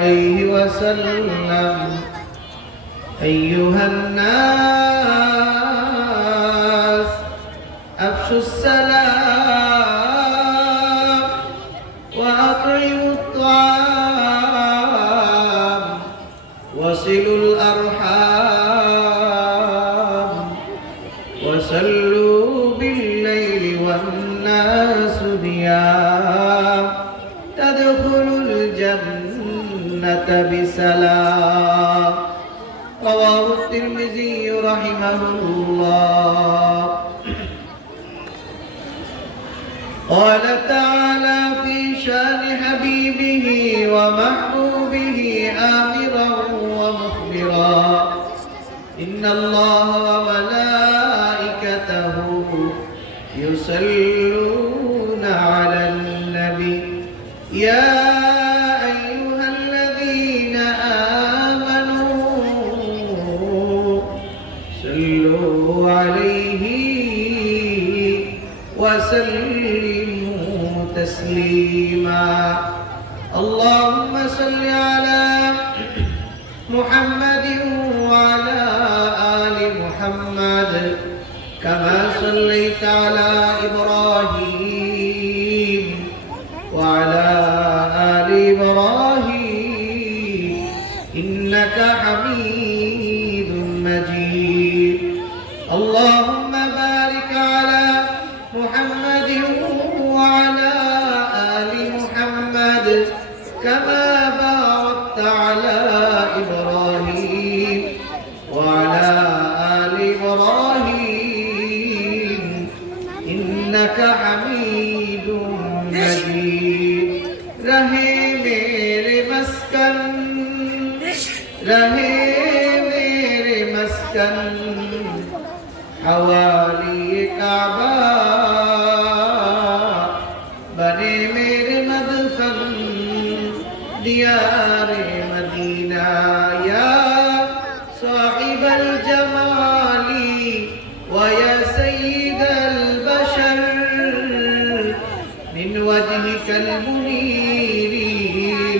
عليه وسلم أيها الناس أفشوا السلام وأطعموا الطعام وصلوا الأرحام وصلوا بالليل والناس نيام تدخلوا الجنة بسلام. رواه الترمذي رحمه الله. قال تعالى في شان حبيبه ومحبوبه آمرا ومخبرا إن الله وملائكته يصلون على النبي يا أيها الذين آمنوا صلوا عليه وسلموا تسليما. اللهم صل على محمد وعلى آل محمد كما صليت على إبراهيم وعلى آل إبراهيم إنك حميد مجيد. اللهم بارك على محمد وعلى آل محمد كما باركت على إبراهيم وعلى آل إبراهيم إنك حميد مجيد. رہے میرے مسکن رہے میرے مسکن حوالی کعبہ بنے میرے مدفن دیار مدینہ یا صاحب الجمال ویا سید البشر من وجهك المنير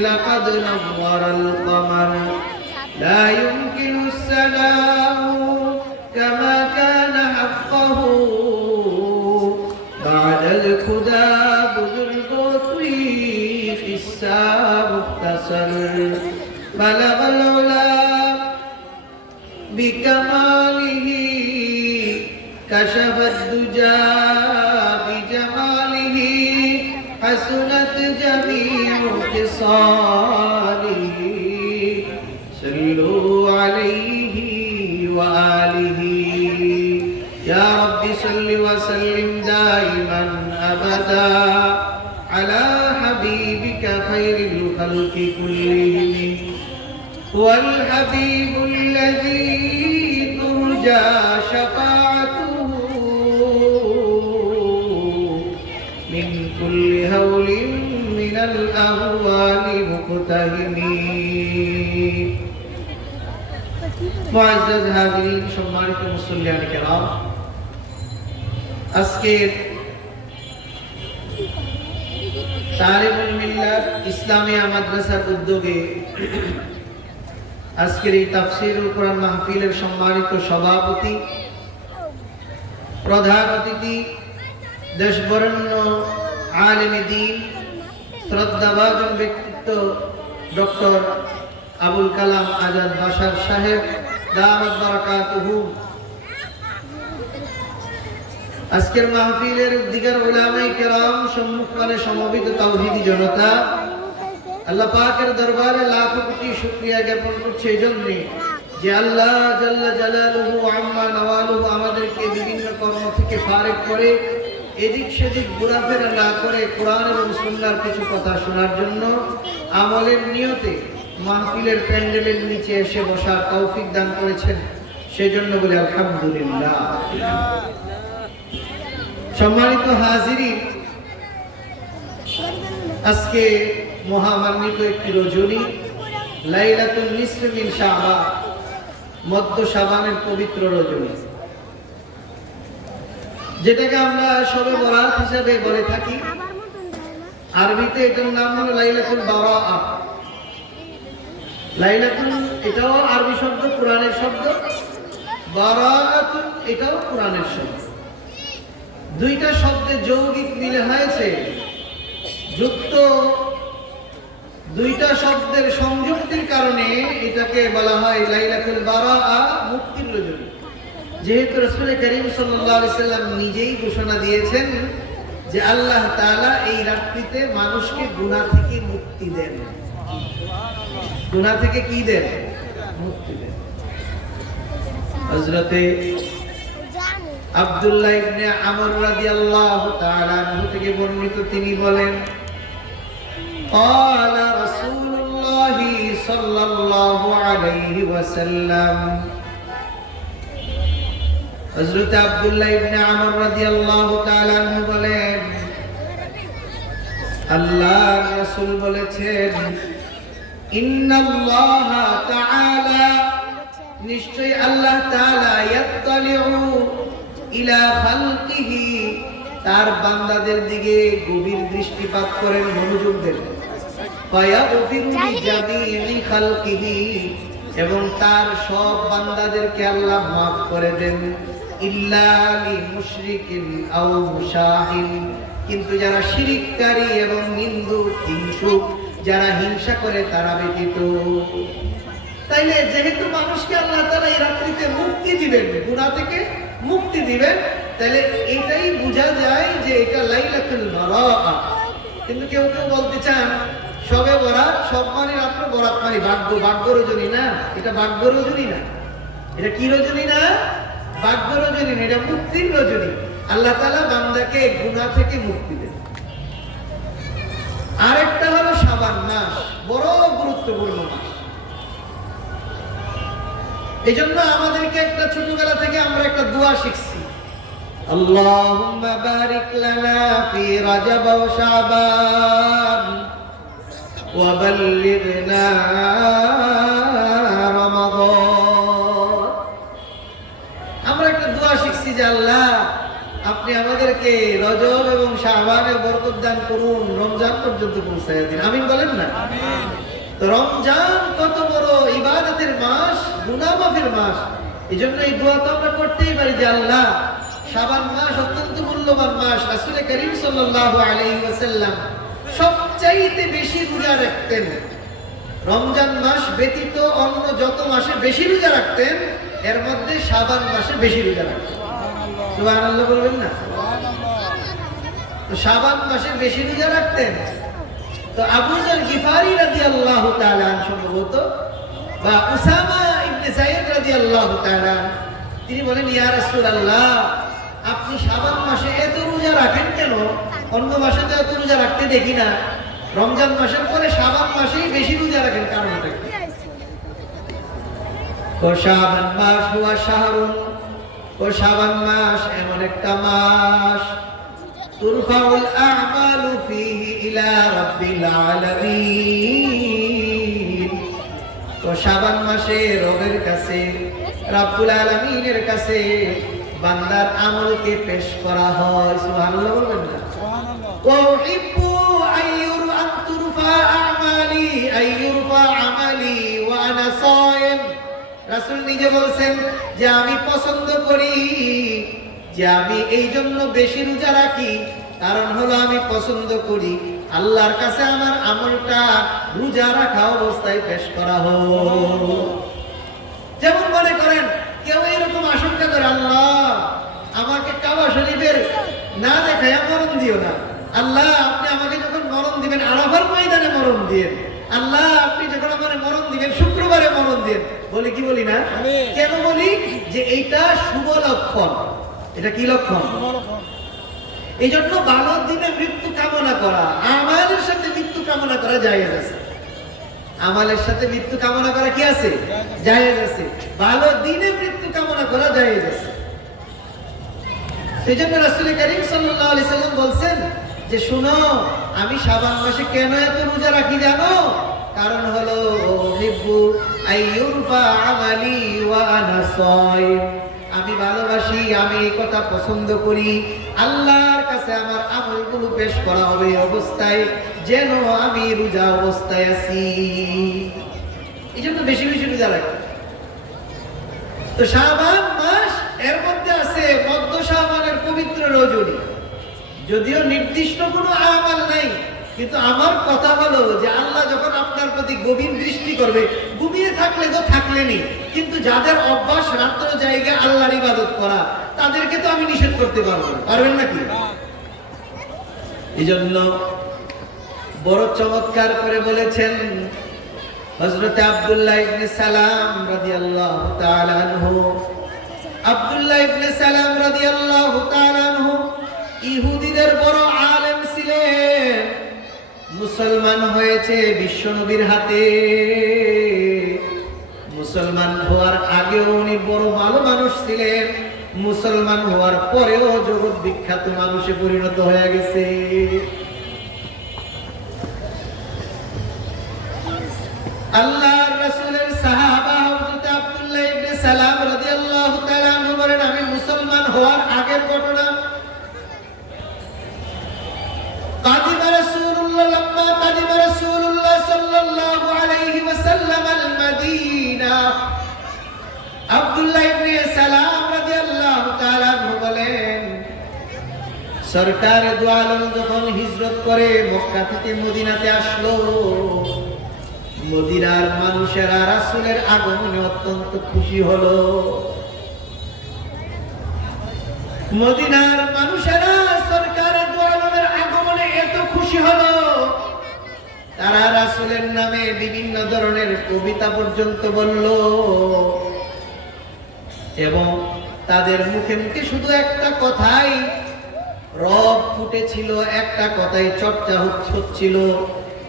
لقد نور القمر لا يمكن السلام كما كان حقه بعد الخدا بزرگ و طویق السا مختصر بلغ العلا بكماله كشف الدجى بجماله حسنت جميع خصاله صلوا عليه وآله يا رب صل وسلم دائما أبدا على حبيبك خير الخلق كلهم هو الحبيب الذي ترجى شفاعته من كل هول من الأهوال مقتهمين. মুআজ্জাজ হাজিরিন, সম্মানিত মুসল্লিয়ান কেরাম, আজকের তালিবুল মিল্লাত ইসলামিয়া মাদ্রাসার উদ্যোগে আজকের এই তাফসীরুল কোরআন মাহফিলের সম্মানিত সভাপতি, প্রধান অতিথি, দেশবরেণ্য আলেমে দ্বীন, শ্রদ্ধাভাজন ব্যক্তিত্ব ডক্টর আবুল কালাম আজাদ বাশার সাহেব দামাত বারাকাতুহু, আজকের মাহফিলের দিগার উলামায়ে কেরাম, সম্মুখপানে সমবেত তাওহীদি জনতা, আল্লাহ পাকের দরবারে লাখ কোটি শুকরিয়া জ্ঞাপন করছে এই জন্য যে আল্লাহ জাল্লা জালালুহু আম্মা নওয়ালুহু আমাদেরকে বিভিন্ন কর্ম থেকে ফারেক করে এদিক সেদিক ঘোরাফেরা না করে কোরআন এবং সুন্নাহর কিছু কথা শোনার জন্য আমলের নিয়তে মাহফিলের প্যান্ডেলের নিচে এসে বসার তৌফিক দান করেছেন। সেজন্য বলি আলহামদুলিল্লাহ। সম্মানিত হাজিরিন, আজকে মহামান্বিত একটি রজনী, লাইলাতুন নিসফ মিন শাবান, মধ্য শাবানের পবিত্র রজনী। যেটাকে আমরা শবে বরাত হিসেবে বলে থাকি। আরবিতে এটার নাম হলো লাইলাতুল বারাআ। লাইলাতুন এটাও আরবি শব্দ, কোরআনের শব্দ। বারাআতুন এটাও কোরআনের শব্দ। দুইটা শব্দে যৌগিক মিলে হয়েছে, যুক্ত দুইটা শব্দের সংযুক্তির কারণে এটাকে বলা হয় লাইলাতুল বারাআ, মুক্তির রজনী। যেহেতু রাসূল করিম সাল্লাল্লাহু আলাইহি সাল্লাম নিজেই ঘোষণা দিয়েছেন যে আল্লাহ তাআলা এই রাত্রিতে মানুষকে গুনাহ থেকে মুক্তি দেন। গুনাহ থেকে কি দেন? মুক্তি দেন। হযরতে আব্দুল্লাহ ইবনে আমর রাদিয়াল্লাহু তাআলা আনহু থেকে বর্ণিত, তিনি বলেন قال رسول الله صلى الله عليه وسلم হযরত আব্দুল্লাহ ইবনে আমর রাদিয়াল্লাহু তাআলা আনহু বলেন, আল্লাহর রাসূল বলেছেন, ইন্নাল্লাহা তাআলা, নিশ্চয়ই আল্লাহ তাআলা, ইয়াত্তালিউ ইলা খালকিহি, তার বান্দাদের দিকে গভীর দৃষ্টিপাত করেন, মনোযোগ দেন। ফায়াগফিরু লিজামিই খালকিহি, এবং তার সব বান্দাদেরকে আল্লাহ মাফ করে দেন। ইল্লা লিমুশরিকিন আও মুশাহিন, কিন্তু যারা শিরিককারী এবং নিন্দুক, হিংসুক, যারা হিংসা করে তারা ব্যতীত। তাইলে যেহেতু মানুষকে আল্লাহ তাআলা এই রাত্রিতে মুক্তি দিবেন, গুনাহ থেকে মুক্তি দিবেন, তাহলে এটাই বোঝা যায় যে এটা লাইলাতুল বারাআ। কিন্তু কেউ কেউ বলতে চান সবে বরাত, সব মানে রাত্রে বরাত মানে ভাগ্য রজনী না, এটা ভাগ্য রজনী না। এটা কি রজনী না? ভাগ্য রজনী না, এটা মুক্তির রজনী। আল্লাহ তাআলা বান্দাকে গুনাহ থেকে মুক্তি দেন। আরেকটা হলো শাবান মাস, বড় গুরুত্বপূর্ণ মাস। এজন্য আমাদেরকে একটা ছোটবেলা থেকে আমরা একটা দোয়া শিখছি, আল্লাহুম্মা বারিক লানা ফি রাজাব ওয়া শাবান ওয়া বাল্লিগনা রমাদান। আমরা একটা দোয়া শিখছি যে আল্লাহ, আপনি আমাদেরকে রজব এবং শাবানের বরকত দান করুন, রমজান পর্যন্ত পৌঁছায় দিন। আমিন বলেন না? আমিন। তো রমজান কত বড় ইবাদতের মাস, গুনাহ মাফের মাস। এজন্য এই দোয়া তো আমরা করতেই পারি যে আল্লাহ, শাবান মাস অত্যন্ত মূল্যবান মাস। রাসূল করিম সাল্লাল্লাহু আলাইহি ওয়াসাল্লাম সবচাইতে বেশি রোজা রাখতেন। রমজান মাস ব্যতীত অন্য যত মাসে বেশি রোজা রাখতেন, এর মধ্যে শাবান মাসে বেশি রোজা রাখতেন। সুবহানাল্লাহ বলবেন না? তো শাবান মাসে বেশি রোজা রাখতেন। তো আবু যর গিফারি রাদিয়াল্লাহু তাআলা সম্ভবত, বা উসামা ইবনে যায়েদ রাদিয়াল্লাহু তাআলা, তিনি বলেন, ইয়া রাসূলুল্লাহ, আপনি শাবান মাসে এত রোজা রাখেন কেন? অন্য মাসে তো এত রোজা রাখতে দেখি না, রমজান মাসের পরে শাবান মাসেই বেশি রোজা রাখেন, কারণটা কি? তো শাবান মাস হুয়া শাহরুন, ও শাবান মাস এমন একটা মাস, তুরফাউল আ'মালু ফীহি ইলা রাব্বিল আলামিন। তো শাবান মাসে রবের কাছে, রাব্বুল আলামিনের কাছে বান্দার আমলকে পেশ করা হয়। সুবহানাল্লাহ বলবেন না? সুবহানাল্লাহ। ওয়া উহিব্বু আন তুরফা আমালি, আইয়ুরফা আমালি ওয়া আনা সায়িম। রাসূল নিজে বলছেন যে আমি পছন্দ করি যে আমি এই জন্য বেশি রোজা রাখি, কারণ হলো আমি পছন্দ করি আল্লাহর কাছে আমার আমলটা রোজা রাখা অবস্থায় পেশ করা হোক। যেমন মনে করেন কেউ এরকম আশঙ্কা করে, আল্লাহ আমাকে কাবা শরীফের না দেখায় মরণ দিও না, আল্লাহ আপনি আমাকে যখন মরণ দিবেন আরাফার ময়দানে মরণ দিয়েন, আল্লাহ আপনি যখন আমার মরণ দিবেন শুক্রবারে মরণ দিয়েন। বলি কি বলি না? কেন বলি? যে এইটা শুভ লক্ষণ। এটা কি লক্ষণ? এই জন্য ভালো দিনে মৃত্যু কামনা করা, আমালের সাথে মৃত্যু কামনা করা জায়েজ আছে। আমালের সাথে মৃত্যু কামনা করা কি আছে? জায়েজ আছে। ভালো দিনে মৃত্যু কামনা করা জায়েজ আছে। সেজন্য রাসূল করিম সাল্লাল্লাহু আলাইহি সাল্লাম বলছেন যে শুনো, আমি শাবান মাসে কেন এত রোজা রাখি জানো? কারণ হলো হিব্বু আইয়ুরফা আমালি ওয়া আনা সায়িম। আমি ভালোবাসি, আমি এই কথা পছন্দ করি, আল্লাহর কাছে আমার আমলগুলো পেশ করা হবে অবস্থায় যেন আমি রোজা অবস্থায় আছি। এই জন্য বেশি বেশি রোজা রাখে। তো শাবান মাস, এর মধ্যে আছে মধ্য শাবানের পবিত্র রজনী। যদিও নির্দিষ্ট কোনো আমাল নাই, কিন্তু আমার কথা হলো যে আল্লাহ যখন আপনার প্রতি গভীর দৃষ্টি করবে, ঘুমিয়ে থাকলে তো থাকলেনি, কিন্তু যাদের অভ্যাস রাত্র জায়গায় আল্লাহর ইবাদত করা, তাদেরকে তো আমি নিষেধ করতে পারবো না, পারবেন নাকি? এই জন্য বড় চমৎকার করে বলেছেন হযরত আব্দুল্লাহ ইবনে সালাম রাদিয়াল্লাহু তাআলা আনহু। আব্দুল্লাহ ইবনে সালাম রাদিয়াল্লাহু তাআলা আনহু ইহুদিদের বড় আলেম ছিলেন। মুসলমান হয়েছে বিশ্বনবীর হাতে। মুসলমান হওয়ার আগেও উনি বড় ভালো মানুষ ছিলেন, মুসলমান হওয়ার পরেও জগৎ বিখ্যাত মানুষে পরিণত হয়ে গেছে। আল্লাহর রাসূলের সাহাবা হযরত আব্দুল্লাহ ইবনে সালাম রাদিয়াল্লাহু তাআলা আনহু বলেন, আমি মুসলমান হওয়ার আগের ঘটনা। قدم رسول الله لما قدم رسول الله صلى الله عليه وسلم المدينة। আব্দুল্লাহ ইবনে সালাম রাদিয়াল্লাহু তাআলা আনহু বলেন, সরকার দু আলম যখন হিজরত করে মক্কা থেকে মদিনাতে আসলো, মদিনার মানুষেরা রাসূলের আগমনে অত্যন্ত খুশি হলো। মদিনার মানুষেরা সরকারের দু আলমের আগমনে এত খুশি হলো, তারা রাসূলের নামে বিভিন্ন ধরনের কবিতা পর্যন্ত বলল, এবং তাদের মুখে মুখে শুধু একটা কথাই রব ফুটেছিল, একটা কথাই চর্চা হচ্ছিল।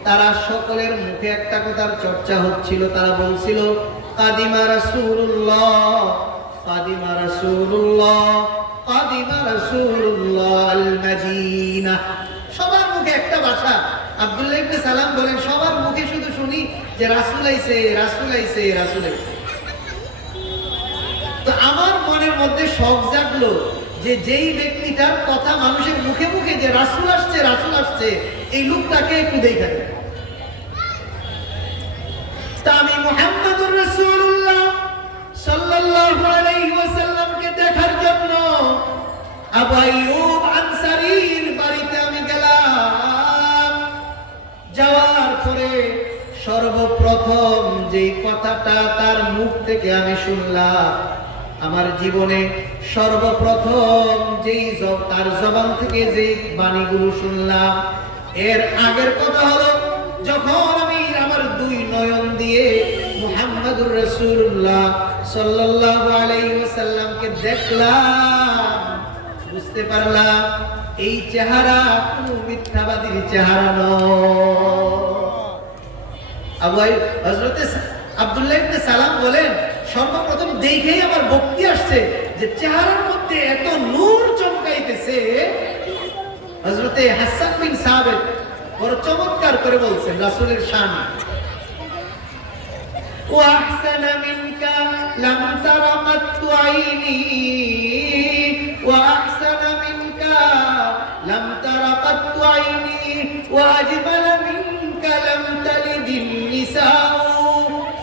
তারা সকলের মুখে একটা কথার চর্চা হচ্ছিল, তারা বলছিল কাদিমা রাসূলুল্লাহ, কাদিমা রাসূলুল্লাহ, কাদিমা রাসূলুল্লাহ আল মদিনা। সবার মুখে একটা ভাষা। আব্দুল্লাহ ইবনে সালাম বলেন, সবার মুখে শুধু শুনি যে রাসূল আইছে, রাসূল আইছে, রাসূল আইছে। তো আমার মনের মধ্যে শখ জাগলো যে যেই ব্যক্তিটার কথা মানুষের মুখে মুখে যে রাসূল আসছে, রাসূল আসছে, এই লোকটাকে একটু দেখা যায়। তা আমি মুহাম্মদুর রাসূলুল্লাহ সাল্লাল্লাহু আলাইহি ওয়াসাল্লামকে দেখার জন্য আবু আইয়ুব আনসারীর বাড়িতে আমি গেলাম। যাওয়ার পরে সর্বপ্রথম যেই কথাটা তার মুখ থেকে আমি শুনলাম, আমার জীবনে সর্বপ্রথম যেই তার জবান থেকে যে বাণীগুলো শুনলাম, এর আগের কথা হলো যখন আমি আমার দুই নয়ন দিয়ে মুহাম্মদুর রাসূলুল্লাহ সাল্লাল্লাহু আলাইহি ওয়াসাল্লামকে দেখলাম, বুঝতে পারলাম এই চেহারা কোনো মিথ্যাবাদীর চেহারা নয়। হযরত আব্দুল্লাহ ইবনে সালাম বলেন, সর্বপ্রথম দেখেই আমার ভক্তি আসছে যে চেহারার মধ্যে এত নূর চমকাইতেছে। হযরত হাসান বিন সাবিত বড় চমৎকার করে বলছেন রাসূলের শান, ওয়া আহসানা মিনকা লাম তারা মাতু আইনি, ওয়া আহসানা মিনকা লাম তারা মাতু আইনি, ওয়া আজমালা মিনকা লাম তালিদিন নিসাউ,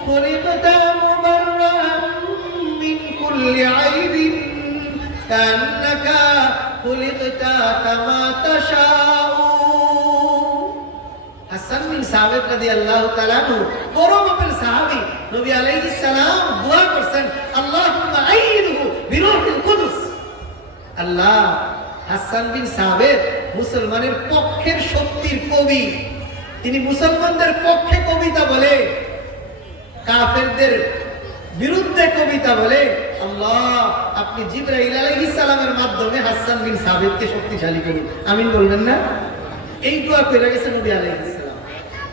খুলিকতা মুবাররাআন মিন কুল্লি আইবিন, কান্নাকা খুলিকতা কামা তাশাউ। হাসান বিন সাবিত রাদিয়াল্লাহু তাআলা আনহু বড় মাপের সাহাবী। নবী আলাইহিস সালাম দোয়া করছেন, আল্লাহুম্মা আইয়িদহু বিরূহিল কুদস। আল্লাহ, হাসান বিন সাবিত মুসলমানের পক্ষের শক্তির কবি। তিনি মুসলমানদের পক্ষে কবিতা বলে, কাফেরদের বিরুদ্ধে কবিতা বলে। আল্লাহ, আপনি জিবরাইল আলাইহিস সালামের মাধ্যমে হাসান বিন সাবিতকে শক্তিশালী করুন, আমিন বলবেন না? এই দোয়া করে গেছে নবী আলাইহিস সালাম।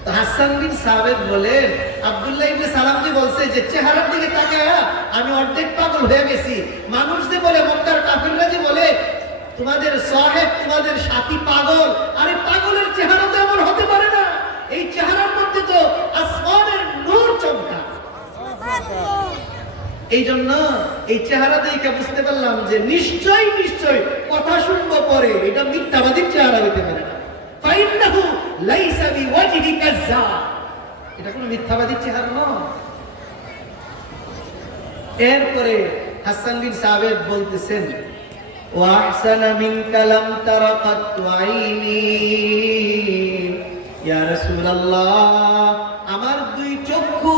তো হাসান বিন সাবিত বলেন, আব্দুল্লাহ ইবনে সালাম যে বলছে যে চেহারার দিকে তাকায়া আমি অর্ধেক পাগল হয়ে গেছি। মানুষ যে বলে, মক্কার কাফিররা যে বলে তোমাদের সাহেব, তোমাদের সাথী পাগল। আরে পাগলের চেহারা তো এমন হতে পারে না, এই চেহারার মধ্যে তো আসমানের নূর চমকা। এই জন্য এই চেহারা দেখে বুঝতে পারলাম যে নিশ্চয় নিশ্চয় কথা শুনবো পরে এটা মিথ্যাবাদীর চেহারা হতে পারে না। ফাইন্নাহু লাইসা বিওয়াজহি কাজ্জাব, এটা কোনো মিথ্যাবাদীর চেহারা নয়। এরপরে হাসান বিন সাবিত বলতেছেন ওয়া আহসানা মিনকা লাম তারা কাত্তু আইনি, ইয়া রাসূলুল্লাহ আমার দুই চক্ষু